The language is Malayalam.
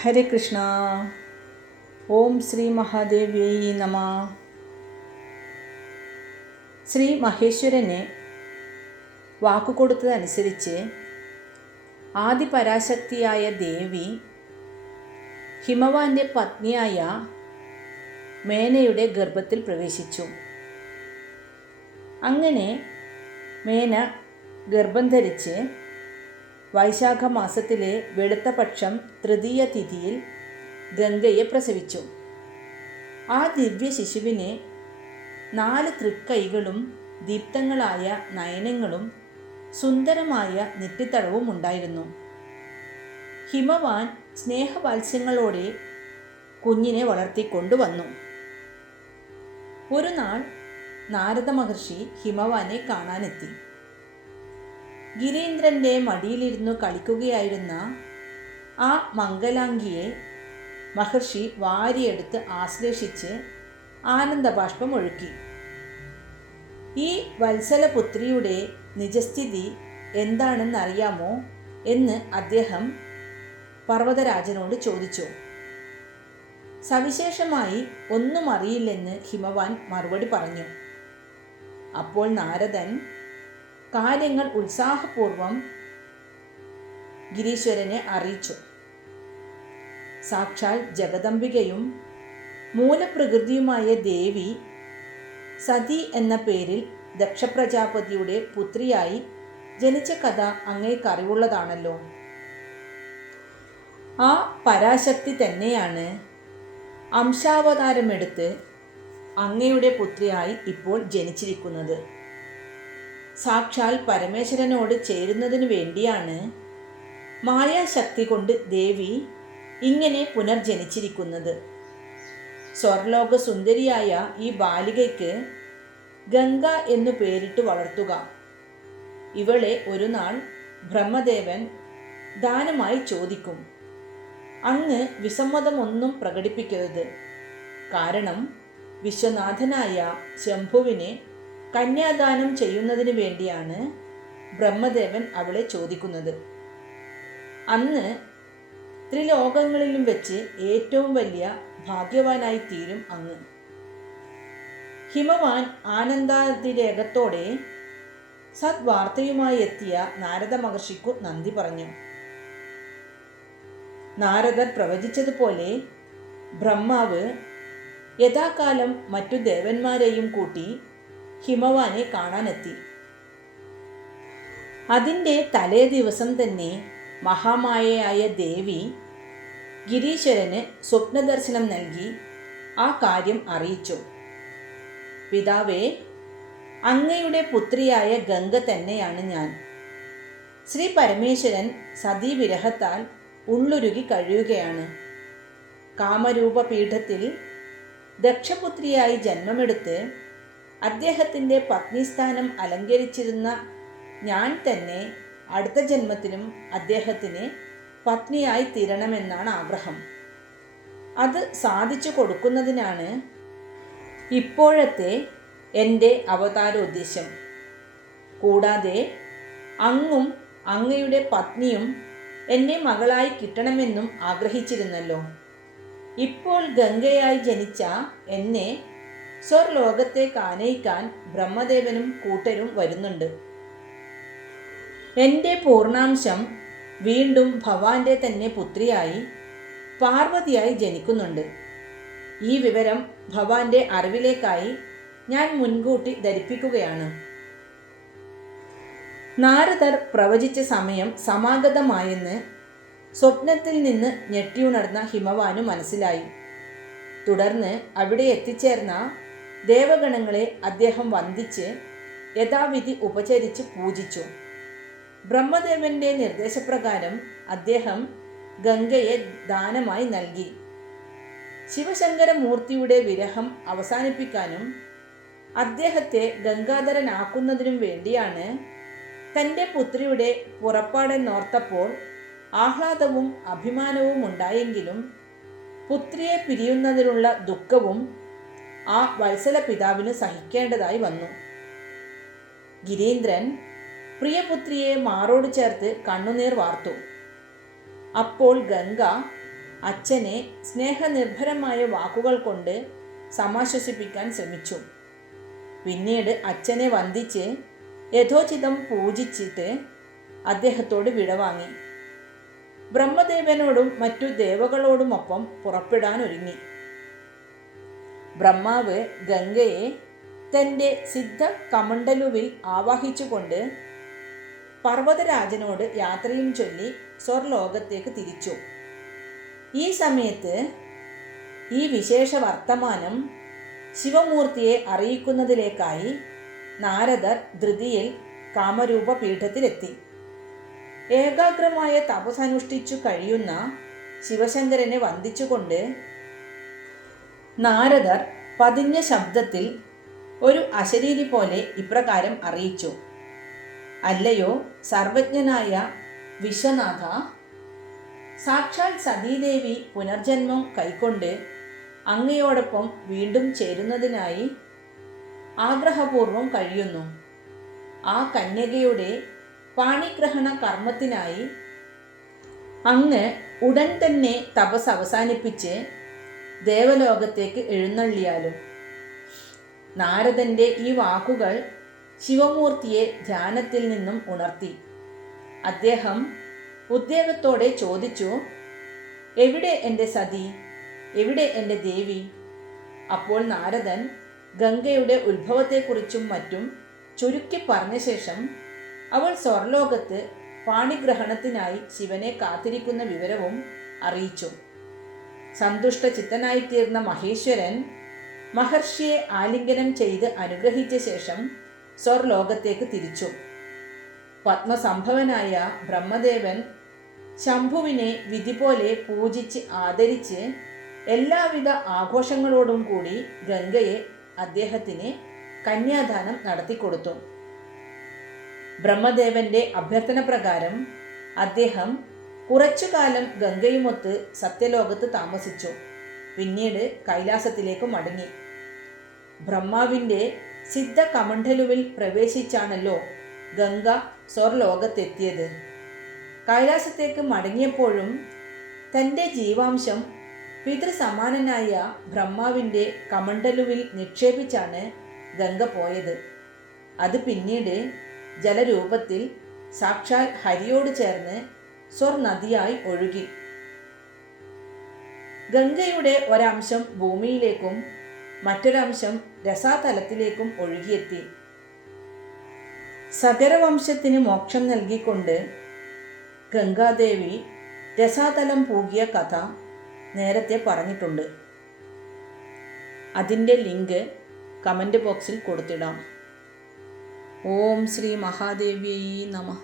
ഹരേ കൃഷ്ണ. ഓം ശ്രീ മഹാദേവ്യൈ നമ. ശ്രീ മഹേശ്വരന് വാക്കുകൊടുത്തതനുസരിച്ച് ആദിപരാശക്തിയായ ദേവി ഹിമവാന്റെ പത്നിയായ മേനയുടെ ഗർഭത്തിൽ പ്രവേശിച്ചു. അങ്ങനെ മേന ഗർഭം ധരിച്ച് വൈശാഖ മാസത്തിലെ വെളുത്ത പക്ഷം തൃതീയ തിഥിയിൽ ഗംഗയെ പ്രസവിച്ചു. ആ ദിവ്യ ശിശുവിന് 4 തൃക്കൈകളും ദീപ്തങ്ങളായ നയനങ്ങളും സുന്ദരമായ നെറ്റിത്തടവും ഉണ്ടായിരുന്നു. ഹിമവാൻ സ്നേഹവാത്സ്യങ്ങളോടെ കുഞ്ഞിനെ വളർത്തിക്കൊണ്ടുവന്നു. ഒരു നാൾ നാരദ മഹർഷി ഹിമവാനെ കാണാനെത്തി. ഗിരീന്ദ്രൻ്റെ മടിയിലിരുന്നു കളിക്കുകയായിരുന്ന ആ മംഗലാംഗിയെ മഹർഷി വാരിയെടുത്ത് ആശ്ലേഷിച്ച് ആനന്ദബാഷ്പം ഒഴുക്കി. ഈ വത്സലപുത്രിയുടെ നിജസ്ഥിതി എന്താണെന്നറിയാമോ എന്ന് അദ്ദേഹം പർവ്വതരാജനോട് ചോദിച്ചു. സവിശേഷമായി ഒന്നും അറിയില്ലെന്ന് ഹിമവാൻ മറുപടി പറഞ്ഞു. അപ്പോൾ നാരദൻ കാര്യങ്ങൾ ഉത്സാഹപൂർവം ഗിരീശ്വരനെ അറിയിച്ചു. സാക്ഷാൽ ജഗദംബികയും മൂലപ്രകൃതിയുമായ ദേവി സതി എന്ന പേരിൽ ദക്ഷപ്രജാപതിയുടെ പുത്രിയായി ജനിച്ച കഥ അങ്ങേക്കറിവുള്ളതാണല്ലോ. ആ പരാശക്തി തന്നെയാണ് അംശാവതാരമെടുത്ത് അങ്ങയുടെ പുത്രിയായി ഇപ്പോൾ ജനിച്ചിരിക്കുന്നത്. സാക്ഷാൽ പരമേശ്വരനോട് ചേരുന്നതിനു വേണ്ടിയാണ് മായാശക്തി കൊണ്ട് ദേവി ഇങ്ങനെ പുനർജനിച്ചിരിക്കുന്നത്. സ്വർലോക സുന്ദരിയായ ഈ ബാലികയ്ക്ക് ഗംഗ എന്നു പേരിട്ട് വളർത്തുക. ഇവളെ ഒരു നാൾ ബ്രഹ്മദേവൻ ദാനമായി ചോദിക്കും. അങ്ങ് വിസമ്മതമൊന്നും പ്രകടിപ്പിക്കരുത്. കാരണം വിശ്വനാഥനായ ശംഭുവിനെ കന്യാദാനം ചെയ്യുന്നതിന് വേണ്ടിയാണ് ബ്രഹ്മദേവൻ അവളെ ചോദിക്കുന്നത്. അന്ന് ത്രിലോകങ്ങളിലും വെച്ച് ഏറ്റവും വലിയ ഭാഗ്യവാനായി തീരും അങ്ങ്. ഹിമവാൻ ആനന്ദാതിരേകത്തോടെ സദ്വാർത്തയുമായി എത്തിയ നാരദ മഹർഷിക്കു നന്ദി പറഞ്ഞു. നാരദർ പ്രവചിച്ചതുപോലെ ബ്രഹ്മാവ് യഥാകാലം മറ്റു ദേവന്മാരെയും കൂട്ടി ഹിമവാനെ കാണാനെത്തി. അതിൻ്റെ തലേ ദിവസം തന്നെ മഹാമായയായ ദേവി ഗിരീശ്വരന് സ്വപ്നദർശനം നൽകി ആ കാര്യം അറിയിച്ചു. പിതാവേ, അങ്ങയുടെ പുത്രിയായ ഗംഗ തന്നെയാണ് ഞാൻ. ശ്രീ പരമേശ്വരൻ സതീവിരഹത്താൽ ഉള്ളുരുകി കഴിയുകയാണ്. കാമരൂപപീഠത്തിൽ ദക്ഷപുത്രിയായി ജന്മമെടുത്ത് അദ്ദേഹത്തിൻ്റെ പത്നിസ്ഥാനം അലങ്കരിച്ചിരുന്ന ഞാൻ തന്നെ അടുത്ത ജന്മത്തിലും അദ്ദേഹത്തിന് പത്നിയായി തീരണമെന്നാണ് ആഗ്രഹം. അത് സാധിച്ചു കൊടുക്കുന്നതിനാണ് ഇപ്പോഴത്തെ എൻ്റെ അവതാരോദ്ദേശ്യം. കൂടാതെ അങ്ങും അങ്ങയുടെ പത്നിയും എന്നെ മകളായി കിട്ടണമെന്നും ആഗ്രഹിച്ചിരുന്നല്ലോ. ഇപ്പോൾ ഗംഗയായി ജനിച്ച എന്നെ സ്വർലോകത്തേക്ക് ആനയിക്കാൻ ബ്രഹ്മദേവനും കൂട്ടരും വരുന്നുണ്ട്. എൻ്റെ പൂർണാംശം വീണ്ടും ഭവാന്റെ തന്നെ പുത്രിയായി പാർവതിയായി ജനിക്കുന്നുണ്ട്. ഈ വിവരം ഭവാന്റെ അറിവിലേക്കായി ഞാൻ മുൻകൂട്ടി ധരിപ്പിക്കുകയാണ്. നാരദർ പ്രവചിച്ച സമയം സമാഗതമായെന്ന് സ്വപ്നത്തിൽ നിന്ന് ഞെട്ടിയുണർന്ന ഹിമവാനു മനസ്സിലായി. തുടർന്ന് അവിടെ എത്തിച്ചേർന്ന ദേവഗണങ്ങളെ അദ്ദേഹം വന്ദിച്ച് യഥാവിധി ഉപചരിച്ച് പൂജിച്ചു. ബ്രഹ്മദേവന്റെ നിർദ്ദേശപ്രകാരം അദ്ദേഹം ഗംഗയെ ദാനമായി നൽകി. ശിവശങ്കരമൂർത്തിയുടെ വിരഹം അവസാനിപ്പിക്കാനും അദ്ദേഹത്തെ ഗംഗാധരനാക്കുന്നതിനും വേണ്ടിയാണ് തൻ്റെ പുത്രിയുടെ പുറപ്പാടെന്നോർത്തപ്പോൾ ആഹ്ലാദവും അഭിമാനവും ഉണ്ടായെങ്കിലും പുത്രിയെ പിരിയുന്നതിനുള്ള ദുഃഖവും ആ വത്സല പിതാവിന് സഹിക്കേണ്ടതായി വന്നു. ഗിരീന്ദ്രൻ പ്രിയപുത്രിയെ മാറോട് ചേർത്ത് കണ്ണുനീർ വാർത്തു. അപ്പോൾ ഗംഗ അച്ഛനെ സ്നേഹനിർഭരമായ വാക്കുകൾ കൊണ്ട് സമാശ്വസിപ്പിക്കാൻ ശ്രമിച്ചു. പിന്നീട് അച്ഛനെ വന്ദിച്ച് യഥോചിതം പൂജിച്ചിട്ട് അദ്ദേഹത്തോട് വിടവാങ്ങി. ബ്രഹ്മദേവനോടും മറ്റു ദേവകളോടുമൊപ്പം പുറപ്പെടാൻ ഒരുങ്ങി. ബ്രഹ്മാവ് ഗംഗയെ തൻ്റെ സിദ്ധ കമണ്ഡലുവിൽ ആവാഹിച്ചുകൊണ്ട് പർവ്വതരാജനോട് യാത്രയും ചൊല്ലി സ്വർലോകത്തേക്ക് തിരിച്ചു. ഈ സമയത്ത് ഈ വിശേഷ വർത്തമാനം ശിവമൂർത്തിയെ അറിയിക്കുന്നതിലേക്കായി നാരദർ ധൃതിയിൽ കാമരൂപ പീഠത്തിലെത്തി. ഏകാഗ്രമായ തപസ്സനുഷ്ഠിച്ചു കഴിയുന്ന ശിവശങ്കരനെ വന്ദിച്ചുകൊണ്ട് നാരദർ പതിഞ്ഞ ശബ്ദത്തിൽ ഒരു അശരീരി പോലെ ഇപ്രകാരം അറിയിച്ചു: അല്ലയോ സർവജ്ഞനായ വിശ്വനാഥ, സാക്ഷാൽ സതീദേവി പുനർജന്മം കൈക്കൊണ്ട് അങ്ങയോടൊപ്പം വീണ്ടും ചേരുന്നതിനായി ആഗ്രഹപൂർവം കഴിയുന്നു. ആ കന്യകയുടെ പാണിഗ്രഹണ കർമ്മത്തിനായി അങ്ങ് ഉടൻ തന്നെ തപസ് അവസാനിപ്പിച്ച് ദേവലോകത്തേക്ക് എഴുന്നള്ളിയാലും. നാരദൻ്റെ ഈ വാക്കുകൾ ശിവമൂർത്തിയെ ധ്യാനത്തിൽ നിന്നും ഉണർത്തി. അദ്ദേഹം ഉദ്വേഗത്തോടെ ചോദിച്ചു: എവിടെ എൻ്റെ സതി? എവിടെ എൻ്റെ ദേവി? അപ്പോൾ നാരദൻ ഗംഗയുടെ ഉത്ഭവത്തെക്കുറിച്ചും മറ്റും ചുരുക്കി പറഞ്ഞ ശേഷം അവൾ സ്വർലോകത്ത് പാണിഗ്രഹണത്തിനായി ശിവനെ കാത്തിരിക്കുന്ന വിവരവും അറിയിച്ചു. സന്തുഷ്ട ചിത്തനായിത്തീർന്ന മഹേശ്വരൻ മഹർഷിയെ ആലിംഗനം ചെയ്ത് അനുഗ്രഹിച്ച ശേഷം സ്വർലോകത്തേക്ക് തിരിച്ചു. പത്മസംഭവനായ ബ്രഹ്മദേവൻ ശംഭുവിനെ വിധി പോലെ പൂജിച്ച് ആദരിച്ച് എല്ലാവിധ ആഘോഷങ്ങളോടും കൂടി ഗംഗയെ അദ്ദേഹത്തിന് കന്യാദാനം നടത്തിക്കൊടുത്തു. ബ്രഹ്മദേവന്റെ അഭ്യർത്ഥന പ്രകാരം അദ്ദേഹം കുറച്ചുകാലം ഗംഗയുമൊത്ത് സത്യലോകത്ത് താമസിച്ചു. പിന്നീട് കൈലാസത്തിലേക്ക് മടങ്ങി. ബ്രഹ്മാവിൻ്റെ സിദ്ധ കമണ്ഡലുവിൽ പ്രവേശിച്ചാണല്ലോ ഗംഗ സ്വർലോകത്തെത്തിയത്. കൈലാസത്തേക്ക് മടങ്ങിയപ്പോഴും തൻ്റെ ജീവാംശം പിതൃസമാനനായ ബ്രഹ്മാവിൻ്റെ കമണ്ഡലുവിൽ നിക്ഷേപിച്ചാണ് ഗംഗ പോയത്. അത് പിന്നീട് ജലരൂപത്തിൽ സാക്ഷാൽ ഹരിയോട് ചേർന്ന് സ്വർനദിയായി ഒഴുകി. ഗംഗയുടെ ഒരംശം ഭൂമിയിലേക്കും മറ്റൊരംശം രസാതലത്തിലേക്കും ഒഴുകിയെത്തി. സഗരവംശത്തിന് മോക്ഷം നൽകിക്കൊണ്ട് ഗംഗാദേവി രസാതലം പൂകിയ കഥ നേരത്തെ പറഞ്ഞിട്ടുണ്ട്. അതിൻ്റെ ലിങ്ക് കമൻറ്റ് ബോക്സിൽ കൊടുത്തിടാം. ഓം ശ്രീ മഹാദേവ്യൈ നമഃ.